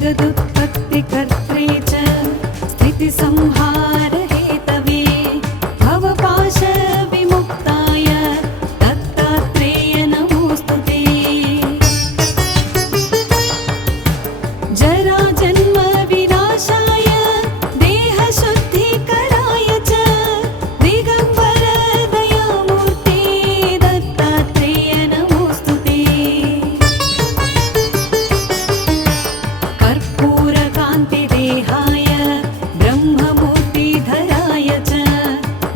जगदुत्पत्तिकर्त्रे च स्थितिसंहारहेतवे भवपाश विमुक्ताय दत्तात्रेय नमोऽस्तु ते। जराजन्म विनाशाय देहशुद्धिकराय च दिगम्बर दयामूर्ते दत्तात्रेय नमोऽस्तु ते। कर्पूरकान्तिदेहाय ब्रह्ममूर्तिधराय च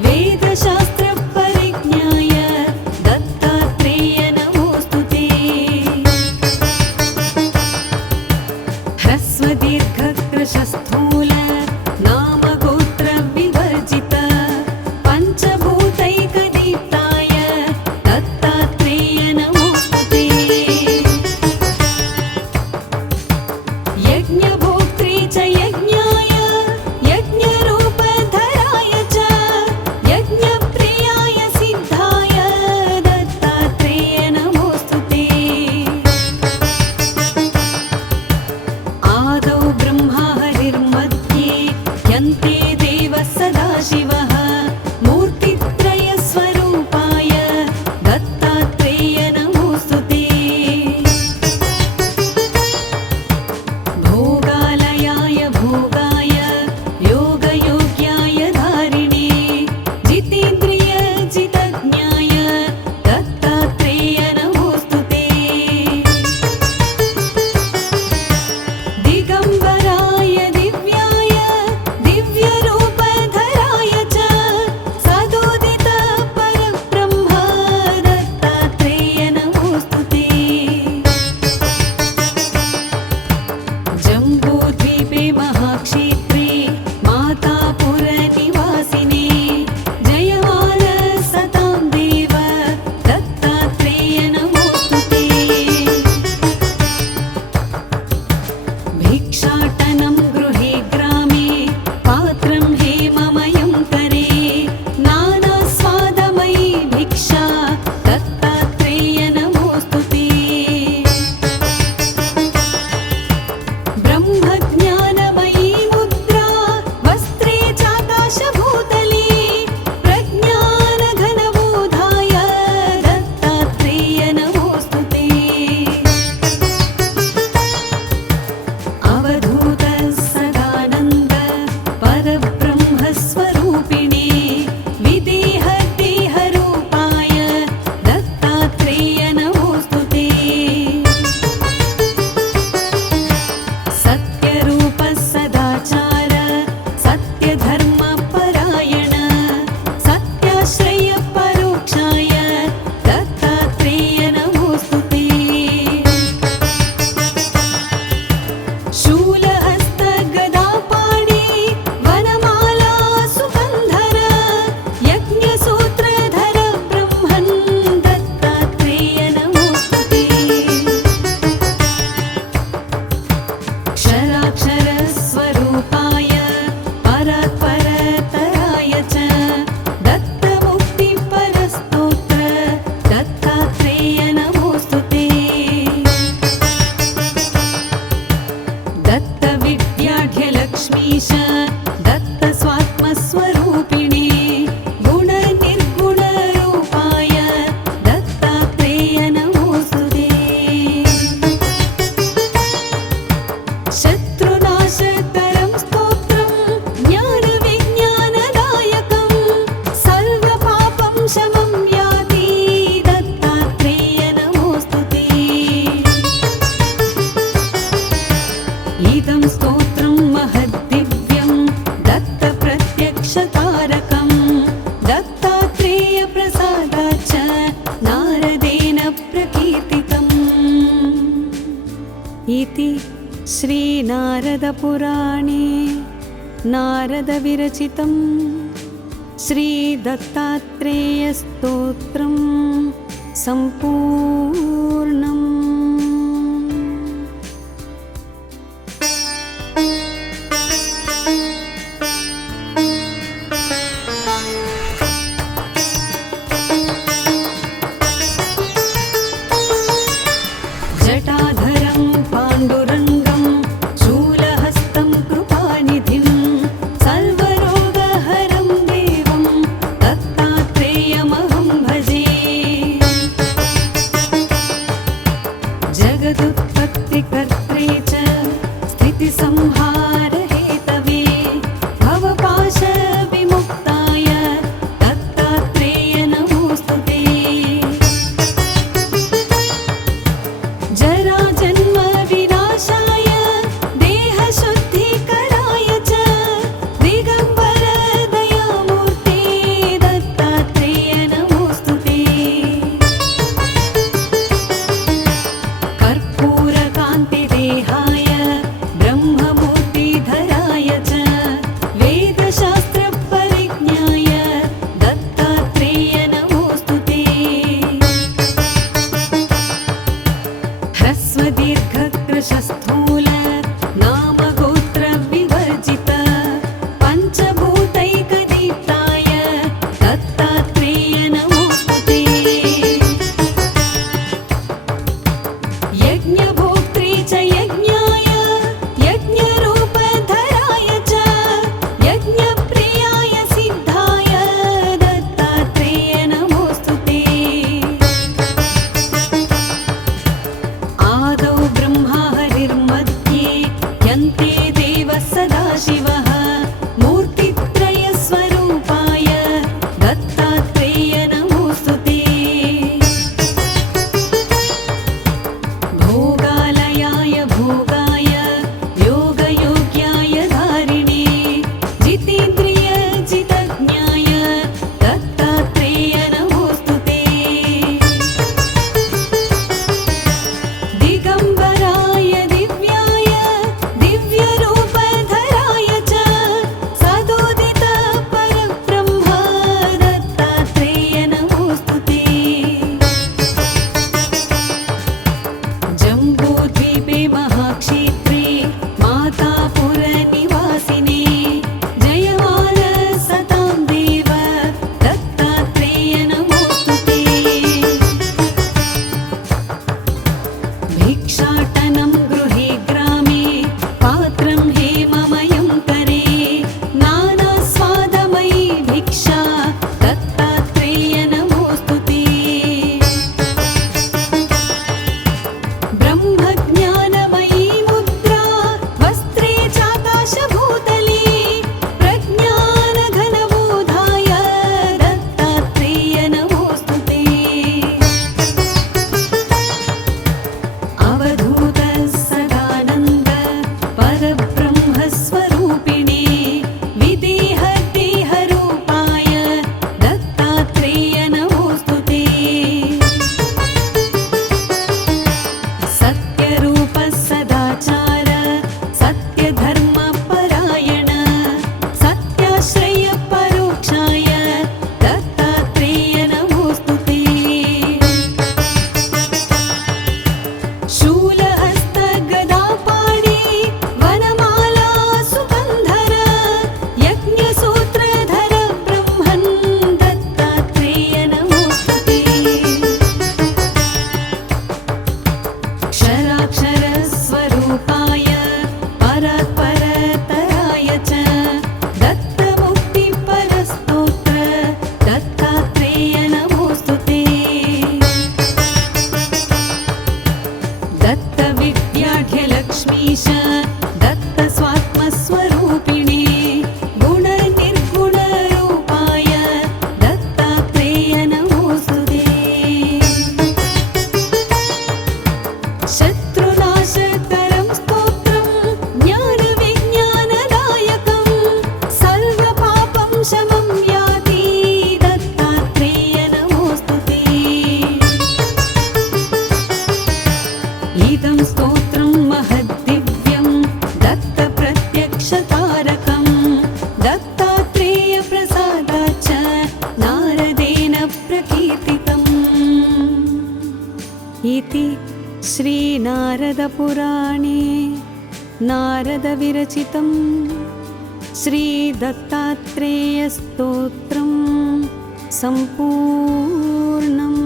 वेदशास्त्रपरिज्ञाय दत्तात्रेय नमोऽस्तु ते। ह्रस्वदीर्घकृशस्थूल नामगोत्रविवर्जित पञ्चभूतैकदीप्ताय दत्तात्रेय नमोऽस्तु ते। यज्ञभोक्त्री च यज्ञाय यज्ञरूपधराय च यज्ञप्रियाय सिद्धाय दत्तात्रेय नमोऽस्तु ते। आदौ ब्रह्मा हरिर्मध्ये यन्ते देवः सदाशिवः मूर्तित्रयस्वरूपाय दत्तात्रेय नमोऽस्तु ते। भोगालयाय भोगाय योगयोग्याय धारिणे जितेन्द्रिय जितज्ञाय दत्तात्रेय नमोऽस्तु ते। दिगम्बराय दिव्याय दिव्यरूपधराय च सदोदित परब्रह्म दत्तात्रेय नमोऽस्तु ते। जम्बूद्वीपे महाक्षेत्रे मातापुरनिवासिने जयमान सतां देव दत्तात्रेय नमोऽस्तु ते। भिक्षाटनं गृहे ग्रामे पात्रं हेममयं करे नानास्वादमयी भिक्षा दत्तात्रेय नमोऽस्तु ते। ब्रह्मज्ञानमयी मुद्रा वस्त्रे चाकाशभूतले प्रज्ञानघनबोधाय दत्तात्रेय नमोऽस्तु ते। अवधूत सदानन्द परब्रह्मस्वरूपिणे विदेहदेहरूपाय दत्तात्रेय नमोऽस्तु ते। सत्यरूप सदाचार सत्यधर्मपरायण सत्याश्रय परोक्षाय दत्तात्रेय नमोऽस्तु ते। शूलहस्त गदापाणि वनमाला सुगन्धर यज्ञसूत्रधर ब्रह्मन् दत्तात्रेय नमोऽस्तु ते। क्षराक्षरस्वरूपाय परात्परतराय च दत्तमुक्तिपरस्तोत्र दत्तात्रेय नमोऽस्तु ते। दत्तविद्याढ्यलक्ष्मीश दत्तस्वात्मस्वरूपिणे गुणनिर्गुणरूपाय दत्तात्रेय नमोऽस्तु ते। शत्रुनाशकरं स्तोत्रं ज्ञानविज्ञानदायकं सर्वपापं शमं याति दत्तात्रेय नमोऽस्तु ते। इदं स्तोत्रं महद्दिव्यं दत्तप्रत्यक्षकारकं दत्तात्रेयप्रसादात् च नारदेन प्रकीर्तितम् इति श्रीनारदपुराणे नारदविरचितं श्रीदत्तात्रेयस्तोत्रं सम्पूर्णम्। जटाधरं पाण्डुरङ्गं स्थूल नामगोत्र विवर्जित पञ्चभूतैकदीप्ताय दत्तात्रेय नमोस्तुते। यज्ञभोक्त्री च यज्ञाय यज्ञरूपधराय च यज्ञप्रियाय सिद्धाय दत्तात्रेय नमोस्तुते। आदौ ब्रह्मा हरिर्मध्ये यन्ते देवः सदाशिवः मूर्तित्रयस्वरूपाय दत्तात्रेय नमोस्तुते। भोगालयाय भोगाय योगयोग्याय धारिणे जितेन्द्रिय जितज्ञाय दत्तात्रेय नमोस्तुते। दिगम्बराय दिव्याय दिव्यरूपधराय च सदोदित परब्रह्म दत्तात्रेय नमोस्तुते। जम्बूद्वीपे महाक्षेत्रे मातापुरनिवासिने जयमाल सतां देव दत्तात्रेय नमोस्तुते। भिक्षाटनं गृहे ग्रामे पात्रं हेममयं करे नानास्वादमयी भिक्षा दत्तात्रेय नमोस्तुते। ब्रह्मज्ञानमयी मुद्रा वस्त्रे चाकाशभूतले प्रज्ञानघनबोधाय दत्तात्रेय नमोस्तुते। अवधूत सदानन्द परब्रह्मस्वरूपिणे विदेहदेहरूपाय दत्तात्रेय नमोस्तुते। सत्यरूप सदाचार सत्यधर्मपरायण सत्याश्रय परोक्षाय दत्तात्रेय नमोस्तुते। शूलहस्त गदापाणि वनमाला सुगन्धर यज्ञसूत्रधर ब्रह्मन् दत्तात्रेय नमोस्तुते। क्षराक्षरस्वरूपाय परात्परतराय च दत्तमुक्तिपरस्तोत्र दत्तात्रेय नमोस्तुते। दत्तविद्याढ्यलक्ष्मीश दत्तस्वात्मस्वरूपिणे गुणनिर्गुणरूपाय दत्तात्रेय नमोस्तुते। शत्रुनाशकरं स्तोत्रं ज्ञानविज्ञानदायकं सर्वपापं शमं याति दत्तात्रेय नमोस्तुते। इदं स्तोत्रं महद्दिव्यं दत्तप्रत्यक्षतारकं दत्तात्रेयप्रसादाच्च नारदेन प्रकीर्तितम् इति श्रीनारदपुराणे नारदविरचितं श्रीदत्तात्रेयस्तोत्रं सम्पूर्णम्।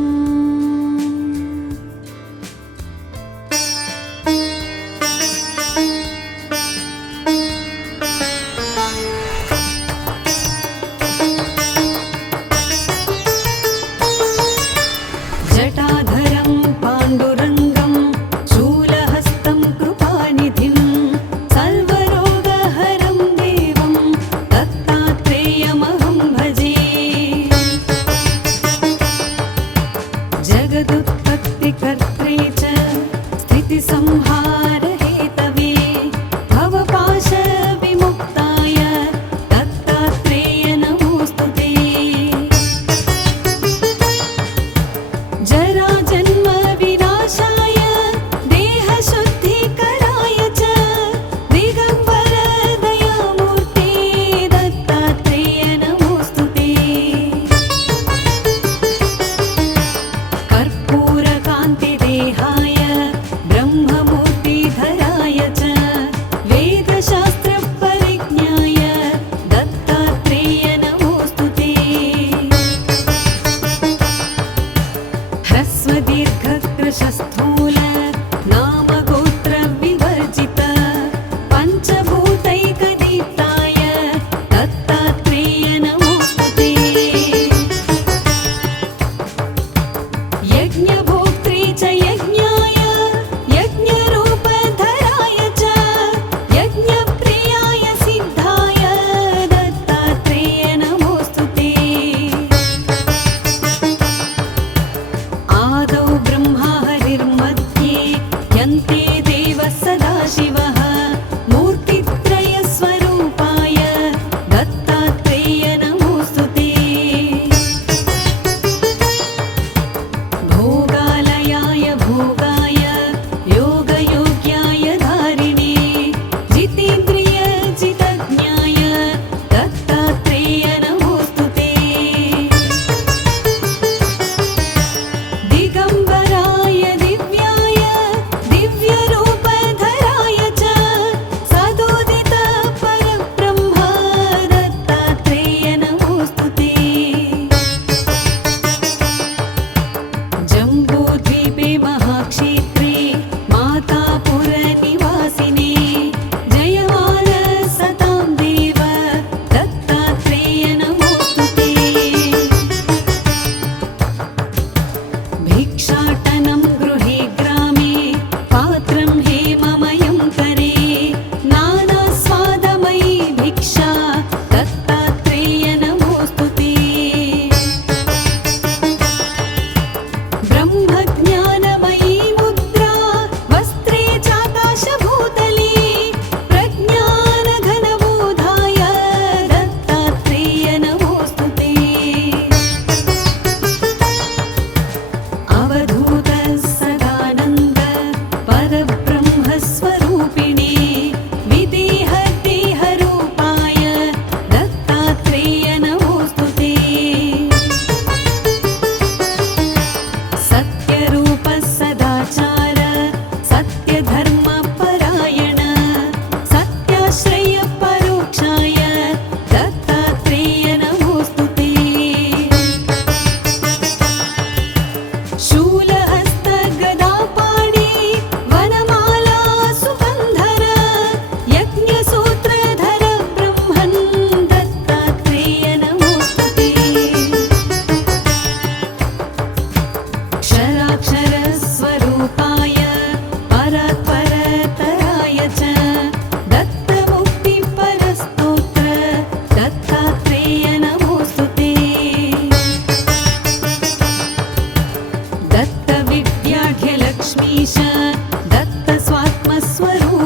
जटाधरं पाण्डुरङ्गं शूलहस्तं कृपानिधिं सर्वरोगहरं देवं दत्तात्रेयमहं भजे।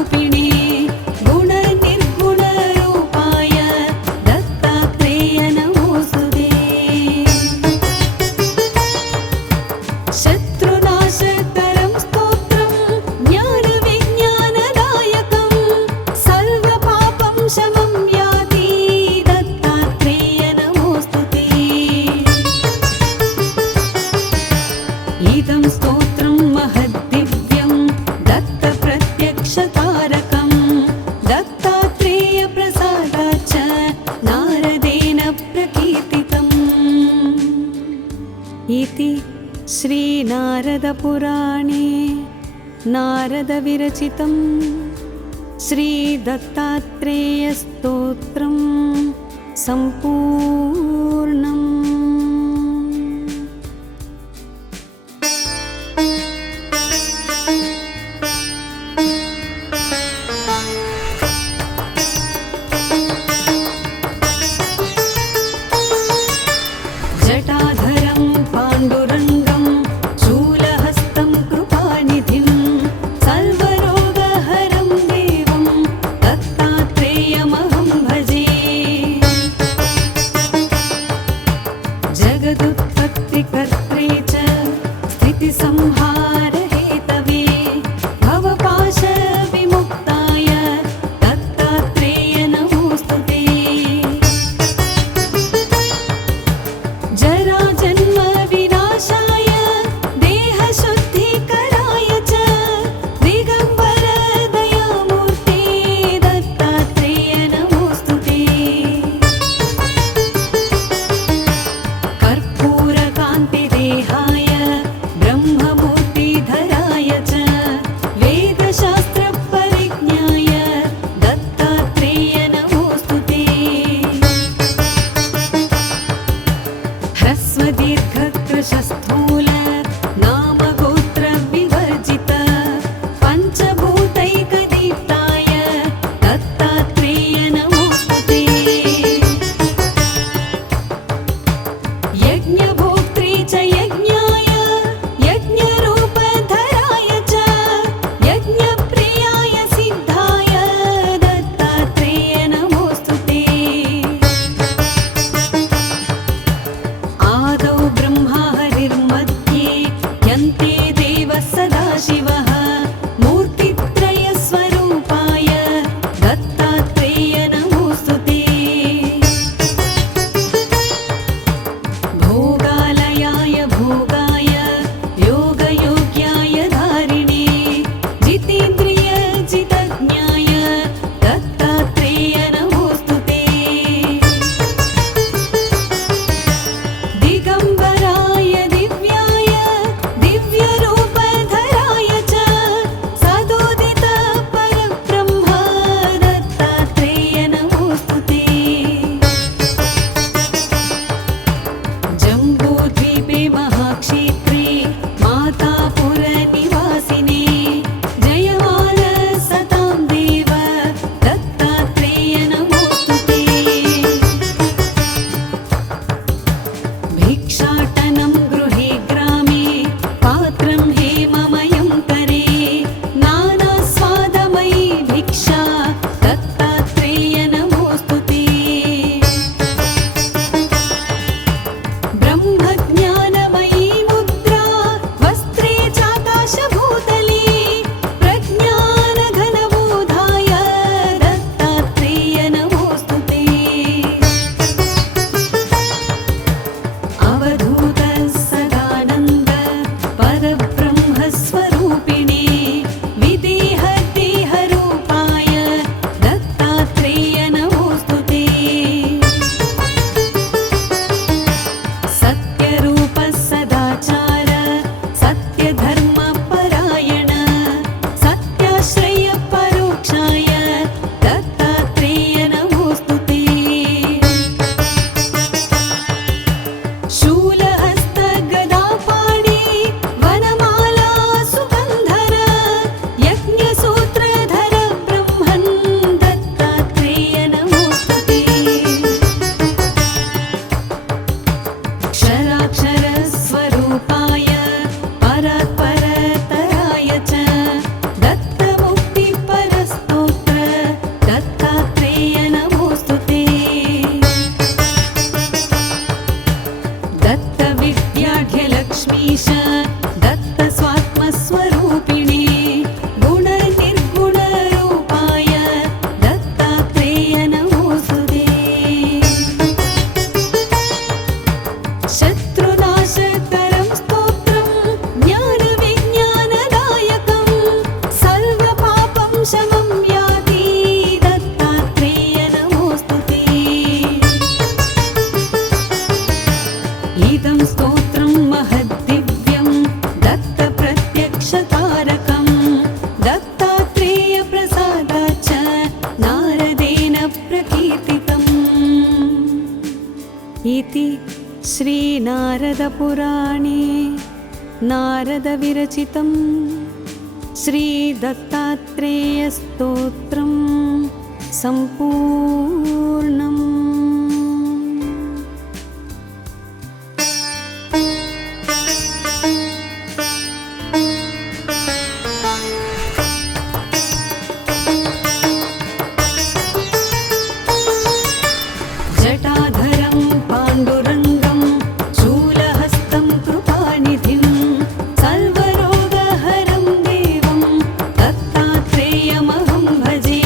रूपिणे गुणनिर्गुणरूपाय दत्तात्रेय नमोऽस्तुते शत्रुनाशकरं स्तोत्रं ज्ञानविज्ञानदायकं सर्वपापं शमं याति दत्तात्रेय नमोऽस्तुते इदं स्तोत्रं महद्दिव्यं दत्तप्रत्यक्षतारकं दत्तात्रेयप्रसादात् च नारदेन प्रकीर्तितम् इति श्रीनारदपुराणे नारदविरचितं श्रीदत्तात्रेयस्तोत्रं सम्पूर्णम्। जटाधरं पाण्डुरङ्गं शूलहस्तं कृपानिधिं सर्वरोगहरं देवं दत्तात्रेयमहं भजे श्रीनारदपुराणे नारदविरचितं श्रीदत्तात्रेयस्तोत्रं सम्पूर्णम्। जटाधरं पाण्डुरङ्गं शूलहस्तं कृपानिधिं सर्वरोगहरं देवं दत्तात्रेयमहं भजे।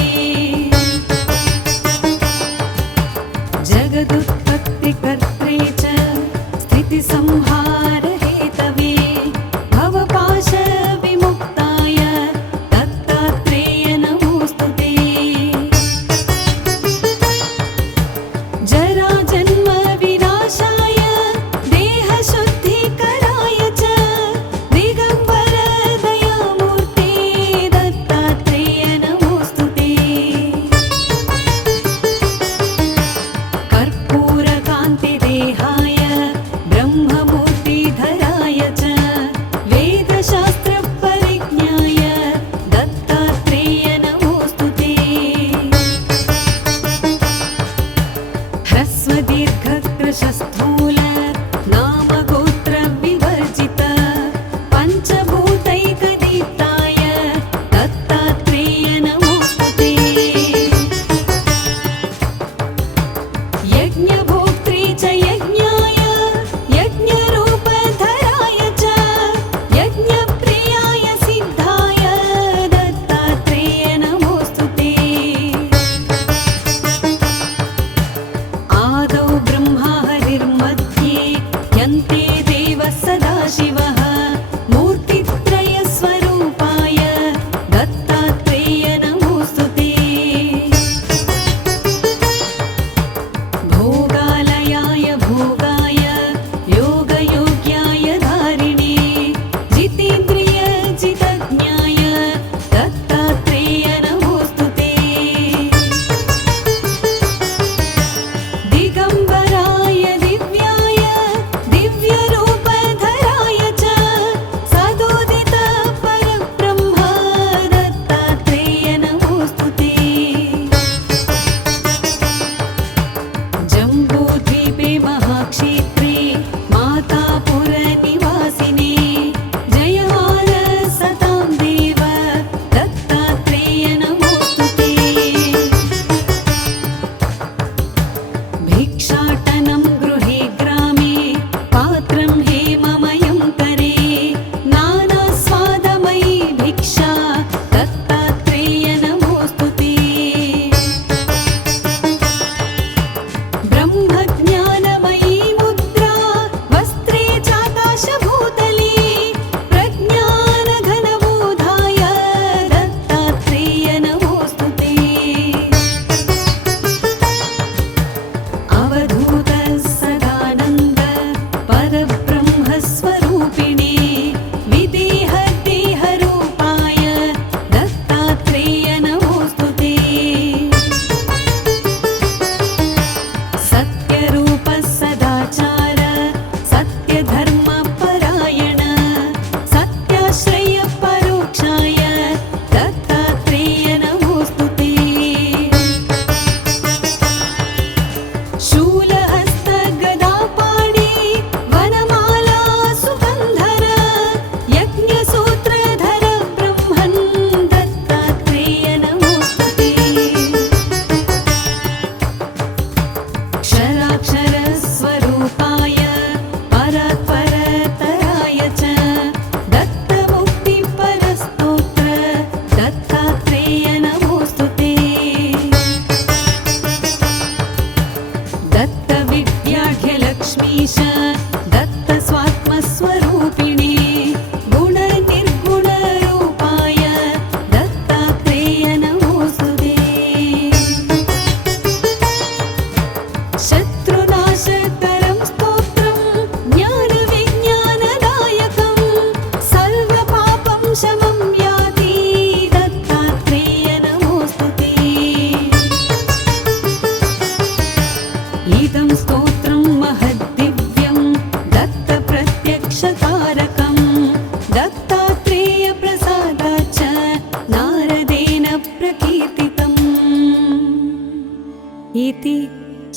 इति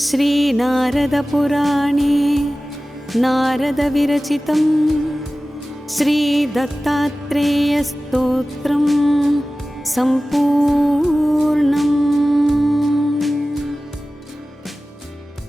श्रीनारदपुराणे नारदविरचितं श्रीदत्तात्रेयस्तोत्रं सम्पूर्णम्।